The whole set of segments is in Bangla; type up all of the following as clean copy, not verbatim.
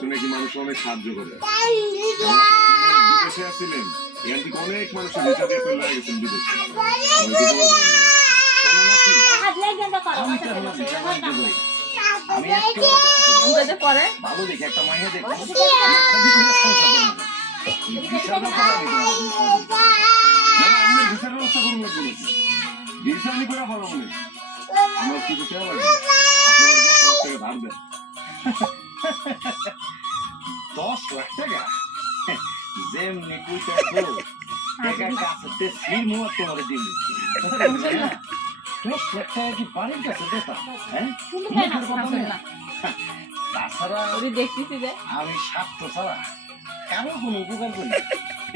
আপনি নাকি মানুষ অনেক সাহায্য করে বিদেশে আসছিলেন এখান থেকে অনেক মানুষের ভিসা দিয়ে ফেলে গেছেন বিদেশে ভালো দেখে একটা মাইয়া দেখো ভিসার ব্যবস্থা করুন লাগবে নাকি ভিসা আমি করে ভালো মনে আমার কিছু চাওয়া লাগবে আপনার 10 লাখ টাকা ধার দেন 10 লাখ টাকা যেমনি কইতে টাকা কাছে সিমও তোমার দিন 10 লাখ টাকা কি বাড়ির কাছে দেতা হ্যাঁ তাছাড়া দেখতেছি যে আমি স্বার্থ ছাড়া কারো কোনো উপকার করি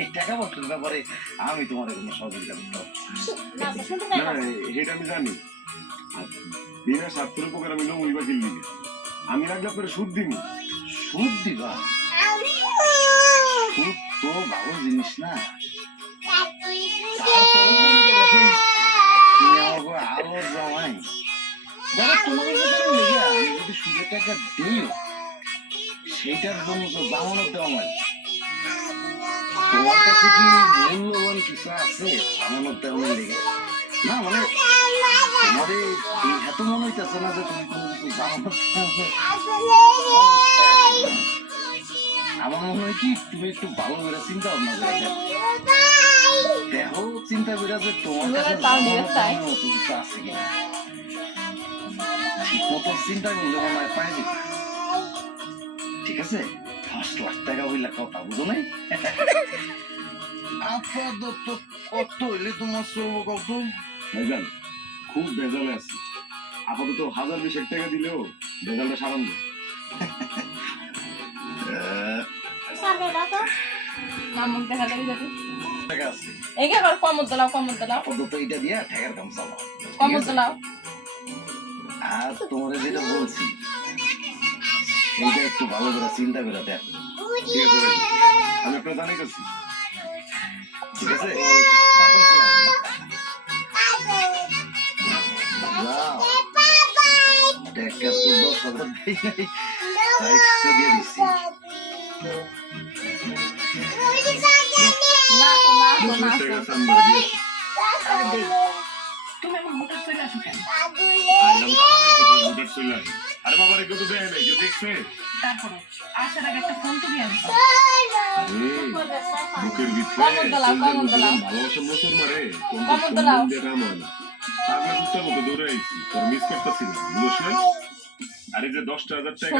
এই টাকা পয়সার ব্যাপারে আমি তোমার কোনো সহযোগিতা করতে না এটা আমি জানি বিনা স্বার্থের উপকার আমি নমুই বা কিনলি আমি লাগলে আপনার সুদ দিবি সুদ দিবা সুদ তো ভালো জিনিস না তুমি আমাকে আলো জমাই যারা তোমাকে আমি যদি সুদের টাকা দিও সেইটার জন্য তো জামানত দেওয়া হয় তোমার কাছে কি মূল্যবান কিছু আছে জামানত দেওয়ার লেগে না মানে তোমার এত মনে হইতেছে না যে তুমি কোনো কিছু জামানত আমার মনে হয় কি তুমি একটু ভালো করে চিন্তা ভাবনা করে দেখো চিন্তা করে যে তোমার কাছে মতো কিছু আছে কিনা ঠিক মতো চিন্তা করলে মনে হয় পাই দিতে ঠিক আছে 5 লাখ টাকা হইলে কথা বুঝো নাই আপাতত কত হইলে তোমার চলবো কত ভাইজান খুব বেজালে আছে আপাতত 1020 টাকা দিলেও বেজালটা সারান দেয় টাকা আছে কমত দিলাও আপাতত এটা দিয়া ঠেকার কাম চালাও কমত দিলাও আর তোমার যেটা বলছি এইটা একটু ভালো করে চিন্তা করে দেখো ঠিক আছে ভাই আমি আপনার জানাইতেছি ঠিক আছে টাকা তো 10,000 দেই নাই 500 দিয়ে দিচ্ছি তুমি আমার মোটর চলে আসো কেন আরে বাবা রেখে তো দেয় নাই কেউ দেখছে তারপরে আসার আগে একটা ফোন তো দিয়ে আসো বুকের ভিতরে ভালোবাসা মোচর মারে কাম হয় না তারপরে সুস্থ মতো দৌড়ে আইছি তোর মিস করতেছি না বুঝছ নাই আরে যে 10,000 টাকা